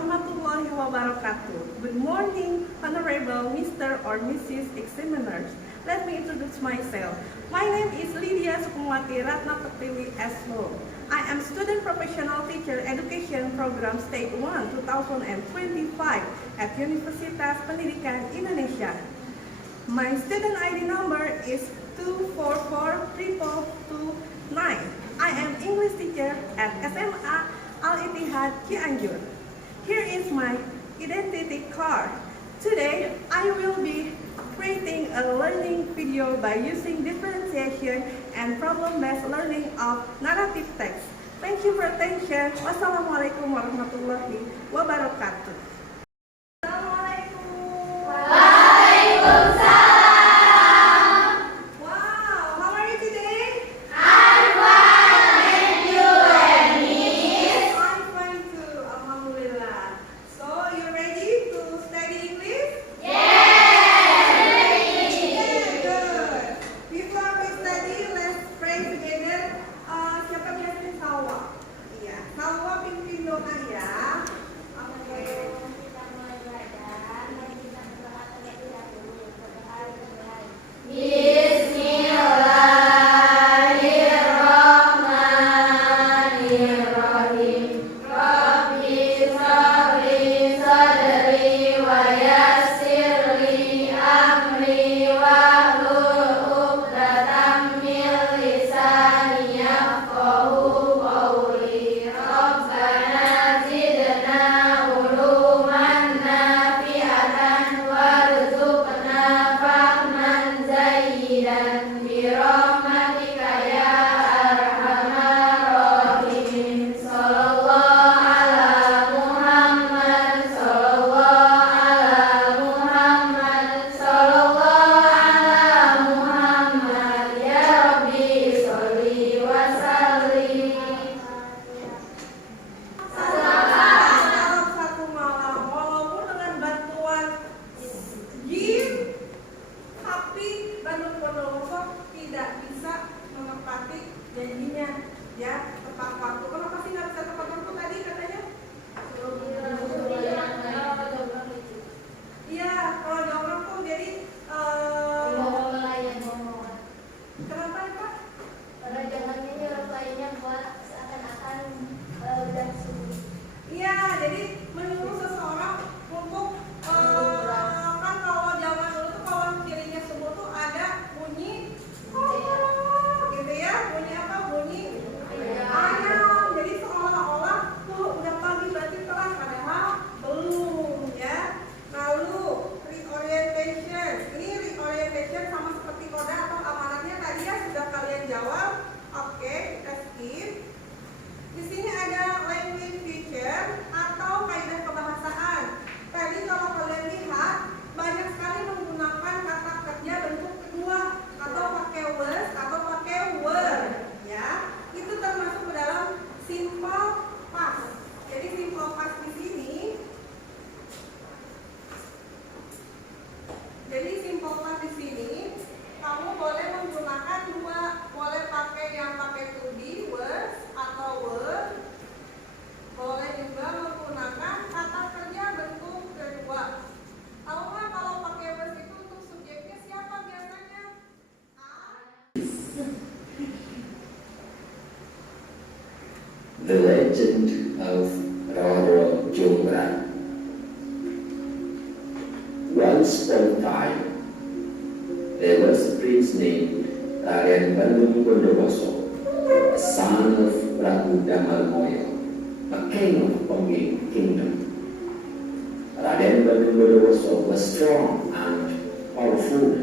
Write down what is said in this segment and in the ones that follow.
warahmatullahi wabarakatuh. Good morning, Honorable Mr. or Mrs. Examiners. Let me introduce myself. My name is Lydia Sukumwati Ratna Pertiwi SO. I am Student Professional Teacher Education Program Stage 1 2025 at Universitas Pendidikan Indonesia. My student ID number is 2442229. I am English teacher at SMA Al-Ittihad Cianjur. Here is my identity card. Today, I will be creating a learning video by using differentiation and problem-based learning of narrative text. Thank you for attention. Wassalamualaikum warahmatullahi wabarakatuh. The Legend of Roro Jonggrang. Once upon a time, there was a prince named Raden Bandung Bondowoso, a son of Prabu Damalmoyo, a king of Penging Kingdom. Raden Bandung Bondowoso was strong and powerful.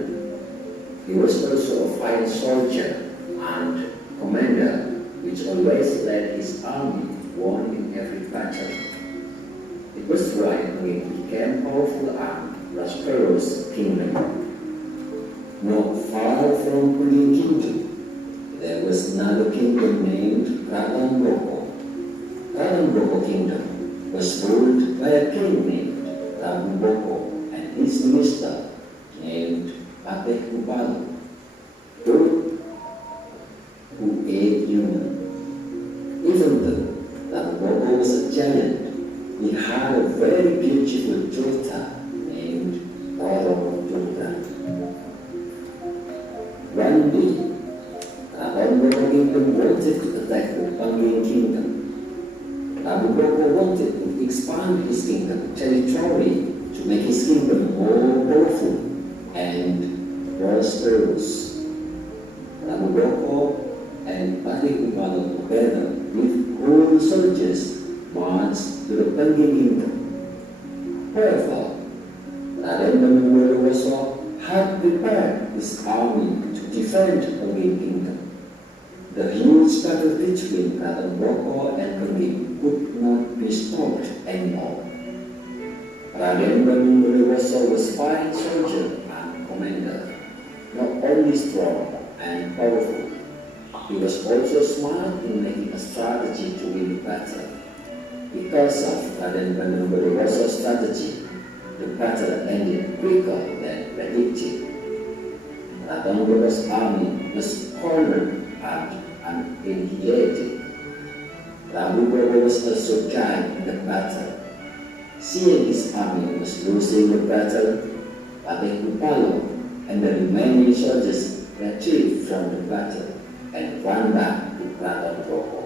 He was also a fine soldier and commander, which always led his army won in every battle. It was right when he became powerful and prosperous kingdom. Not far from Penging Kingdom, there was another kingdom named Radamboko. Radamboko Kingdom was ruled by a king named Radamboko and his minister named Patih Kupalu, who ate human. Even though Radamboko was a giant, he had a very beautiful daughter named Roro Jonggrang. One day, Prabu Kingdom wanted to attack the Panging Kingdom. Prabu wanted to expand his kingdom territory to make his kingdom more powerful and prosperous. Prabu and Patlikumalo together with whole soldiers marched to the Panging Kingdom. However, Raden Bamungbodo had prepared his army to defend Panging Kingdom. The huge battle between Raden Boko and Panging could not be stopped anymore. Raden Bamungbodo was a fine soldier and commander, not only strong and powerful, he was also smart in making a strategy to win the battle. Because of Raden Bamungbodo's strategy, the battle ended quicker than predicted. Raden Bamungbodo's army was cornered and annihilated. Prabu Boko was also killed in the battle. Seeing his army was losing the battle, Patlikumalo and the remaining soldiers retrieved from the battle and ran back to Kraton Boko.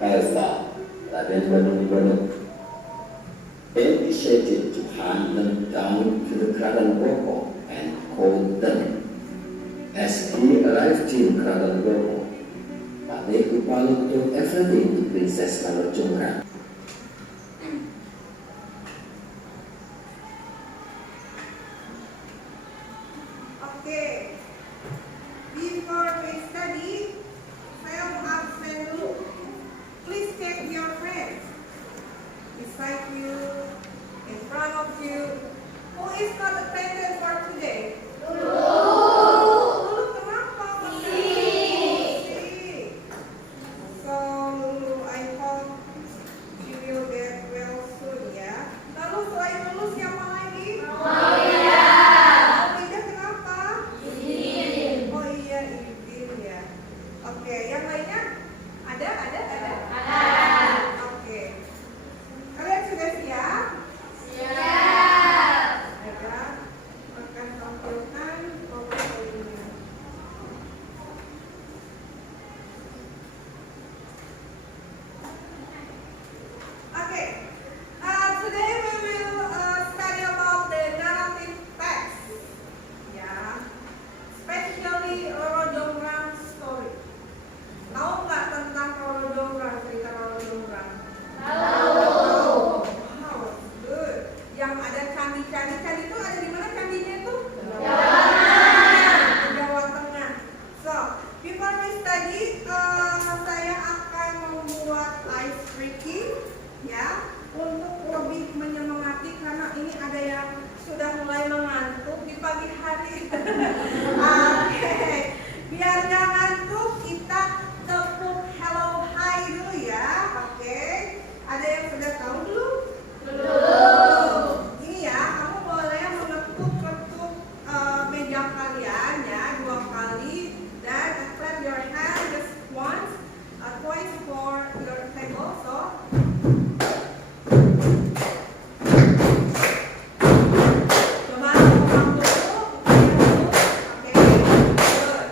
However, Raden Bamungbodo then decided to hunt them down to the Kraton Boko and caught them. As he arrived in Kraton Boko, Patlikumalo told everything to Princess Roro Jonggrang. Oke, before we study, saya mau absen dulu. Please check your friends beside you, in front of you. Who is not attended for today? Lulu, kenapa? Si. So, Lulu, I hope you will get well soon ya. Lalu selain Lulu siapa lagi? Maulida, kenapa? Oh iya, Idin ya. Oke, yang lainnya? Ada? Oke. Kalian sudah siap? Ada. Akan tampilkan PowerPoint-nya. Okay. Today we will study about the narrative text. Ya. Especially Roro Jonggrang story. Tahu nggak tentang Roro Jonggrang, cerita Roro Jonggrang? Tahu. Wow, good. Yang ada candi-candi itu ada di mana candinya itu? Jawa Tengah. So, before we study, saya akan membuat ice breaking, ya, untuk lebih menyemangati karena ini ada yang sudah mulai mengantuk di pagi hari. Oke, biar nggak ngantuk kita tepuk hello hi dulu ya. Oke, ada yang sudah tahu belum? Ini ya, kamu boleh mengetuk-ketuk meja kalian ya 2 kali dan clap your hand just once, twice for your table. So, coba ngomong dulu. Oke, good.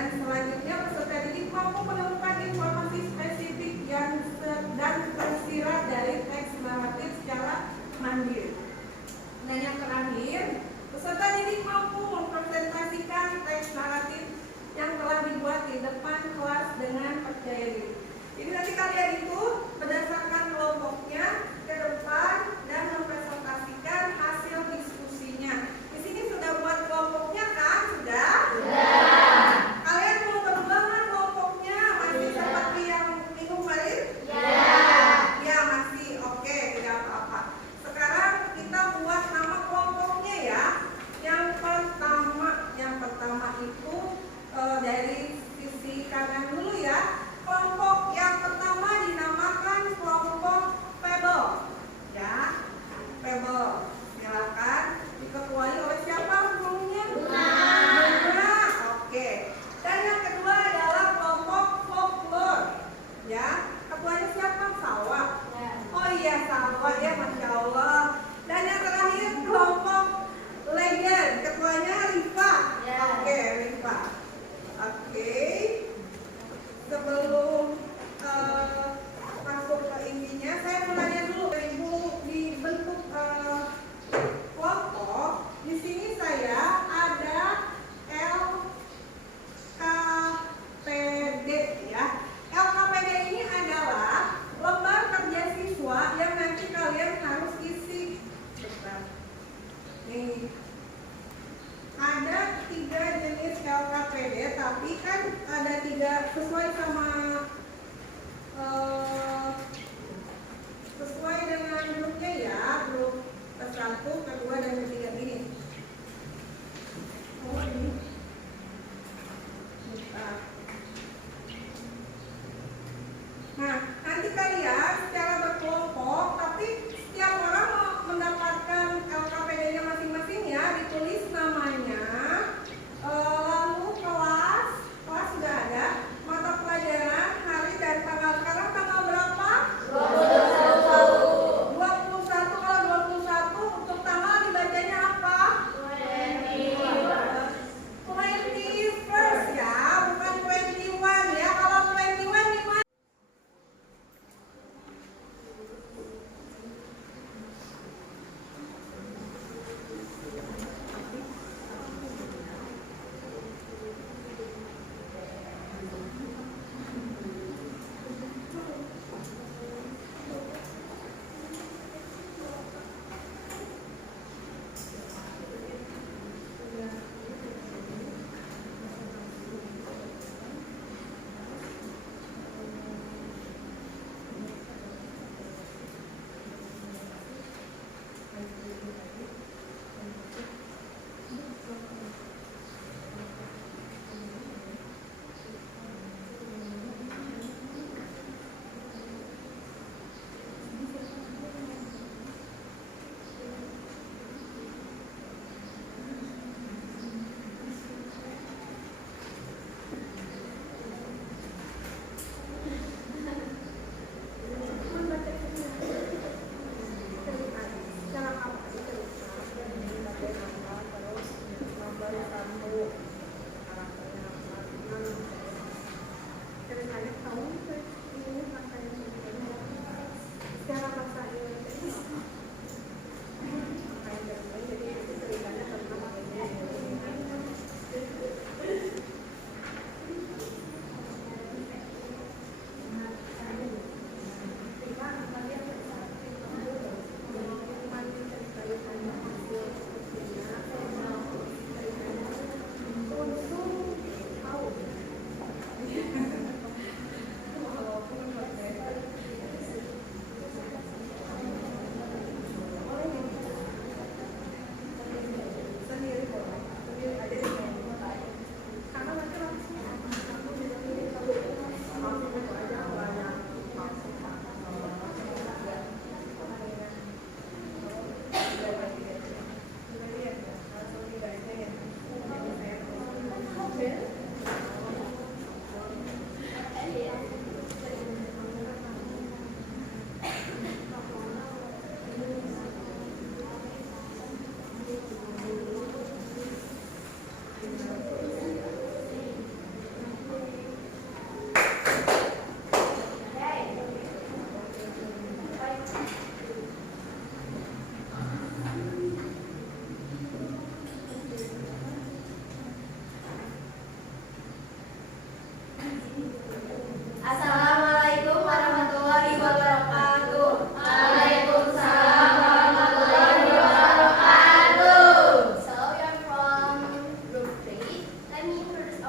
Dan selanjutnya peserta didik mampu menemukan informasi spesifik dan tersirat dari teks naratif secara mandiri. Dan yang terakhir, peserta didik mampu mempresentasikan teks naratif yang telah dibuat di depan kelas dengan percaya diri. Jadi nanti kalian itu berdasarkan kelompoknya ke depan dan mempresentasikan hasil diskusinya. Di sini sudah buat kelompoknya kan? Sudah? Sudah. Kalian mau berubah kelompoknya? Masih seperti yang minggu kemarin? Ya. Ya masih. Oke, tidak apa-apa. Sekarang kita buat nama kelompoknya ya. Yang pertama itu dari sisi kanan dulu ya. Kelompok yang pertama dinamakan kelompok Pebble, ya, Pebble. Silakan diketuai oleh siapa sebelumnya? Bunga. Oke. Dan yang kedua adalah kelompok Folklore, ya. Ketuanya siapa? Salwa. Oh iya Salwa ya, masya Allah. Dan yang terakhir kelompok Legend, ketuanya Rifa. Oke, Rifa. Oke. Sebelum masuk ke intinya, saya mau nanya dulu, Ibu dibentuk kelompok. Di sini saya ada LKPD ya. LKPD ini adalah lembar kerja siswa yang nanti kalian harus isi. Nih. Ada 3 jenis LKPD, tapi kan ada 3 sesuai sama sesuai dengan grupnya ya, grup ke-1, ke-2, dan ke-3 ini. Oh ini. Nah, nanti kalian secara berkelompok, tapi setiap orang mendapatkan LKPD-nya masing-masing ya, ditulis namanya, lalu kelas sudah ada, mata pelajaran, hari dan tanggal. Sekarang tanggal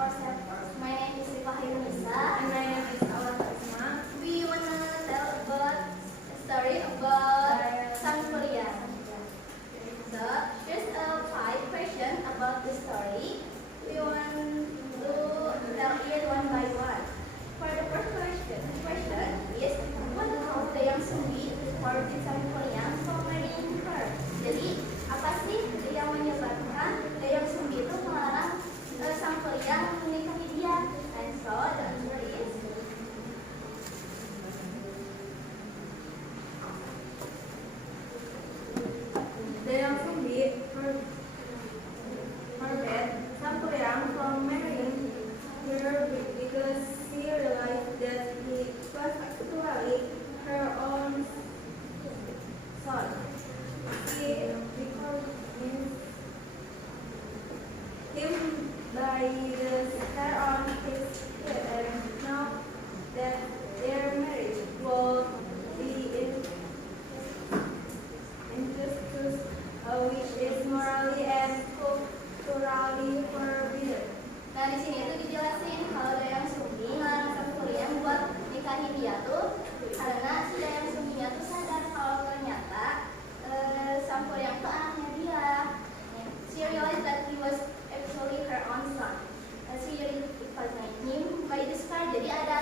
ourselves first. My name is Rifa Hairunisa. And my name is Awan Asma. We wanna tell about a story about Sampurya. So here's a 5 question about the story. We want to tell it one by one. For the first question is what caused the young Sumbi to forbid Sampurya from marrying her? Jadi apa sih yang menyebabkan the young Sumbi itu melarang Sampurya menikahi dia? And so the answer is The young Sumbi forbade Sampurang from marrying her because she realized that he was actually her own son. She recognized him by the scar on his head and know that their marriage will be injustice, which is morally and culturally forbidden. Nah di sini tuh dijelasin kalau Dayang Sumbi ngelarang Sampurya buat nikahi dia tuh karena si Dayang Sumbinya tuh sadar kalau ternyata Sampurya tuh anaknya dia. She realized that he was actually her own son. She recognized him by the scar. Jadi ada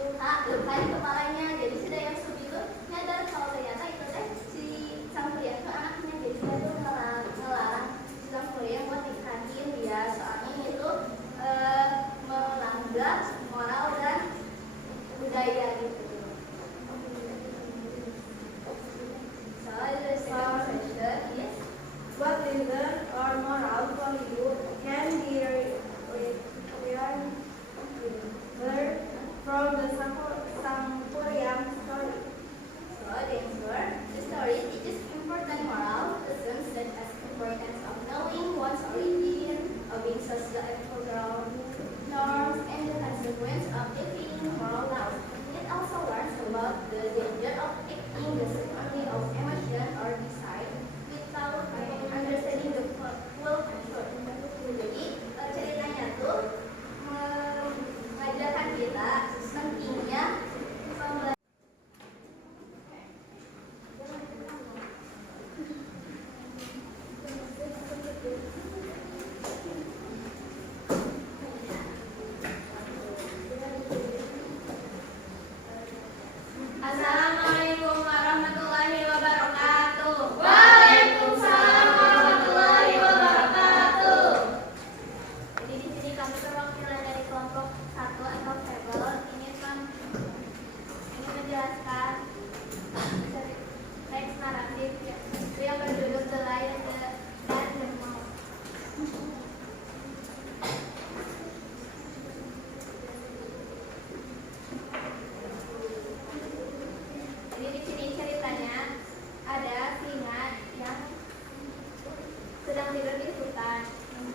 luka di kepalanya. Jadi si Dayang Sumbi tuh nyadar kalau ternyata itu teh si Sampurya tuh anaknya. Jadi dia tuh ngelarang si Sampurya buat nikahin dia. Soalnya ini tuh melanggar moral dan budaya gitu. So the second question is What reason or moral value can be learned from the Sampurang story? so the answer. The story teaches important moral lessons such as importance of knowing one's origin, obeying social and cultural norms, and the consequence of defeating moral laws. It also learns about the danger of acting based only of emotion or desire without understanding the full picture. Jadi ceritanya tuh mengajarkan kita pentingnya pembelajaran. Assalamualaikum warahmatullahi wabarakatuh. Waalaikumsalam warahmatullahi wabarakatuh. Jadi di sini kami perwakilan dari kelompok 1 atau Febel ini menjelaskan teks naratif yang berjudul The Lion and the Mouse. Jadi di sini ceritanya ada singa yang sedang tidur di hutan.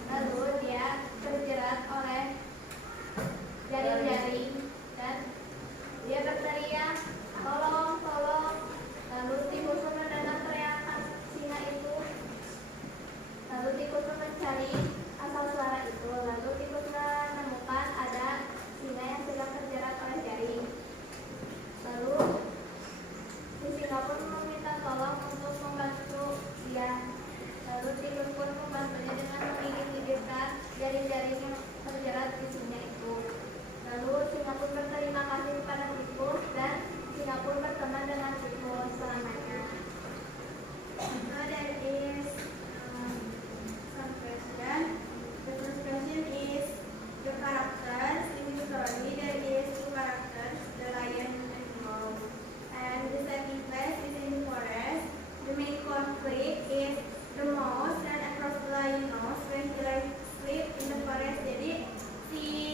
Lalu dia terjerat oleh jaring-jaring dan dia berteriak, "Tolong, tolong!" Lalu tikus mendengar teriakan singa itu. Lalu tikus mencari asal suara itu. Lalu tikus menemukan ada singa yang sedang terjerat oleh jaring. Lalu si singa pun meminta tolong untuk membantu dia. Lalu tikus pun membantunya dengan menggigit-gigitkan jaring-jaring yang terjerat di singa itu. Lalu singa pun berterima kasih kepada tikus dan singa pun berteman dengan tikus selamanya. Now there is some question. The first question is the characters in the story. There is 2 characters, the lion and the mouse. And the setting place is in the forest. The main conflict is the mouse ran across the lion nose when he sleep in the forest. Jadi si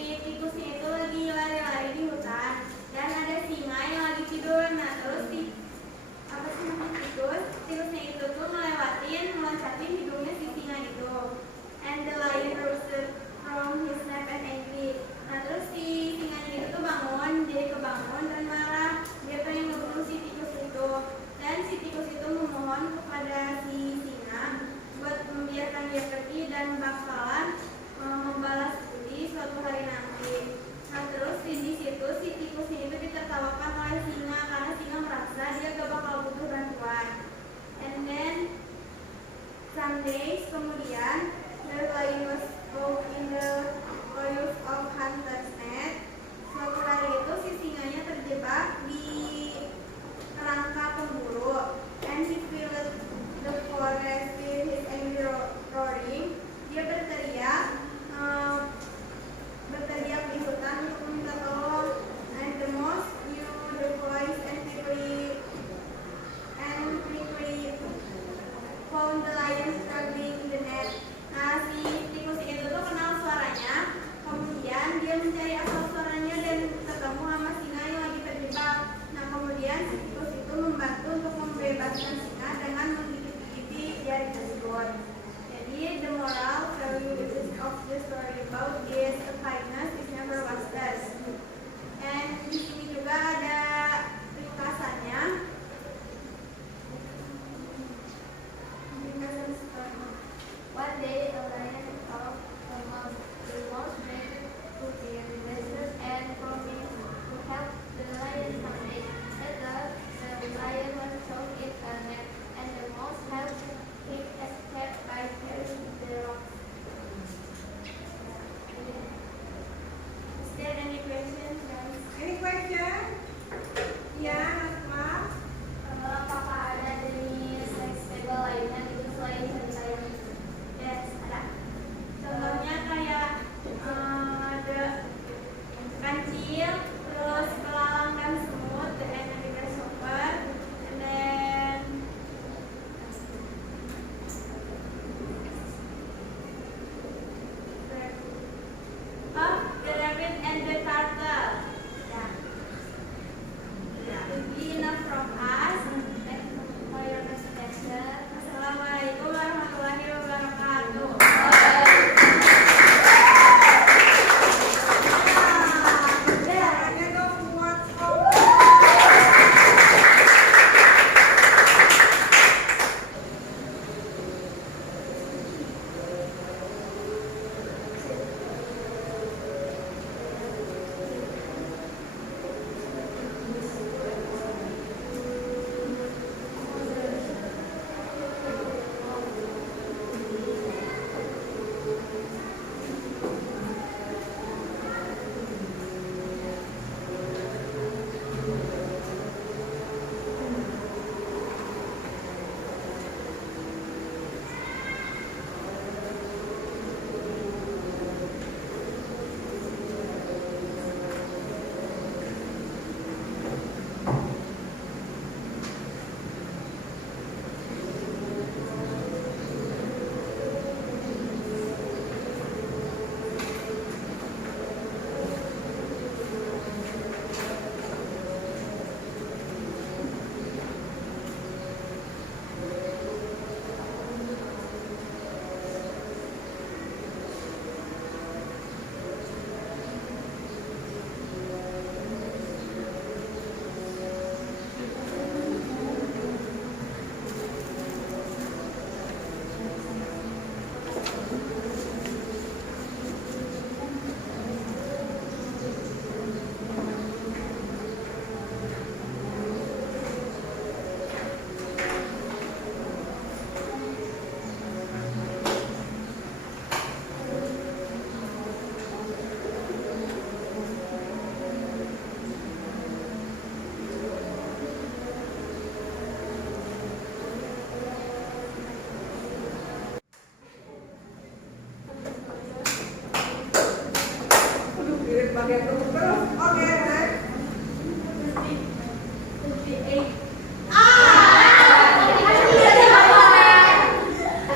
Oke, tunggu terus. Oke, next.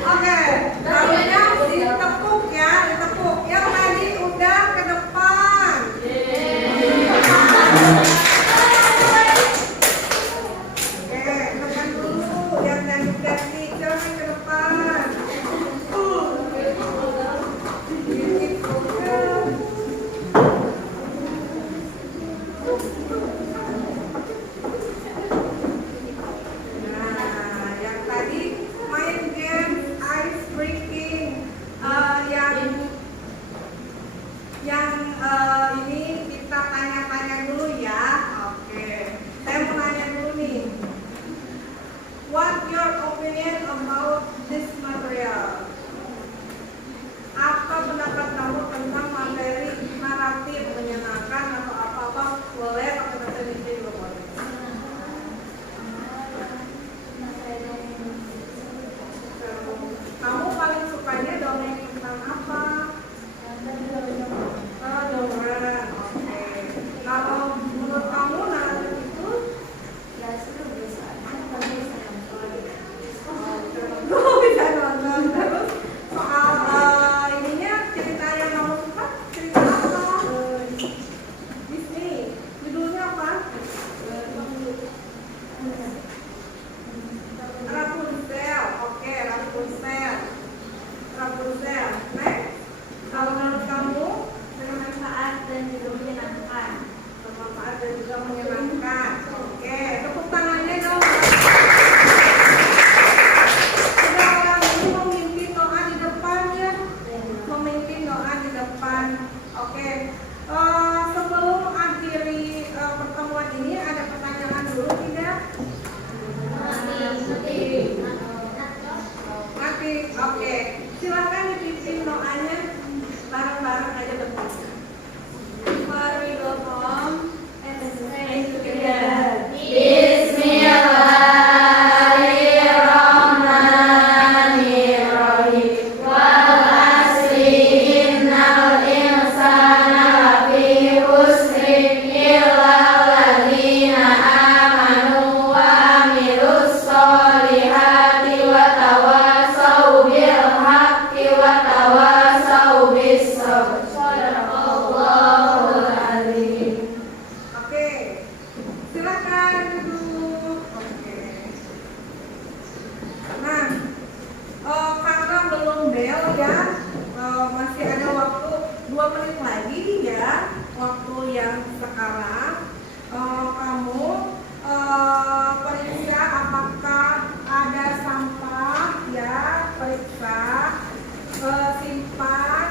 Oke, rambutnya ditepuk ya, ditepuk. Yang tadi udah ke depan. Oke, ke depan dulu. Yang tadi jangan ke depan. Nah, yang tadi main game ice breaking, ini kita tanya-tanya dulu ya. Oke, saya mau nanya dulu nih. What your opinion about this material? Apa pendapat kamu tentang materi naratif menyenangkan atau apa-apa? Boleh pakai bahasa Indonesia juga boleh. Kamu paling sukanya dongeng tentang apa? Dongeng. Oke. Kalau menurut kamu naratif itu bisa nonton terus soal ininya cerita yang kamu suka cerita apa? Disney. Judulnya apa? Rapunzel. Oke, Rapunzel. Rapunzel. Next. Kalau menurut kamu bermanfaat dan juga menyenangkan. Bermanfaat dan juga menyenangkan. Oke, tepuk tangannya dong. Sudah orang ini memimpin doa di depan ya. Memimpin doa di depan. Oke. Sebelum mengakhiri pertemuan ini ada pertanyaan dulu tidak? Nanti, oke. Silakan dipimpin doanya bareng-bareng aja betul. Before we go home and say together. Bismillahirrahmanirrahim. Wal asri innal insana lafi khusrin illal ladzina amanu wa amilus solihati wa tawassaw bil haqqi wa tawassaw bis sabr. Shadaqallahul azim. Oke. Silakan duduk. Oke. Nah, karena belum bel ya, masih ada waktu 2 menit lagi ya, waktu yang sekarang. Kamu periksa apakah ada sampah ya, periksa, simpan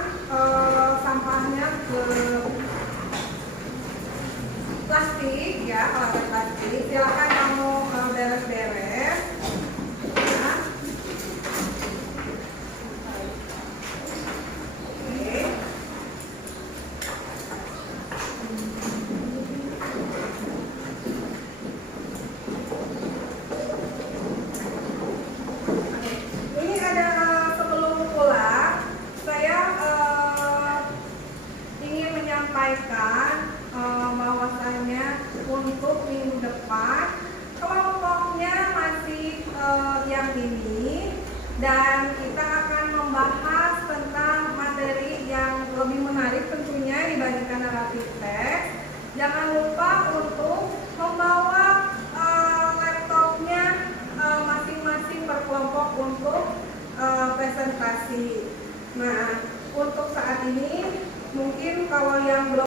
sampahnya ke plastik ya, kalau ada plastik silakan kamu beres-beres ya. Oke. Ini ada sebelum pulang saya ingin menyampaikan bahwasanya untuk minggu depan kelompoknya masih yang ini dan kita akan membahas tentang materi yang lebih menarik tentunya dibandingkan naratif teks. Jangan lupa untuk membawa laptopnya masing-masing berkelompok untuk presentasi. Nah, untuk saat ini mungkin kalau yang belum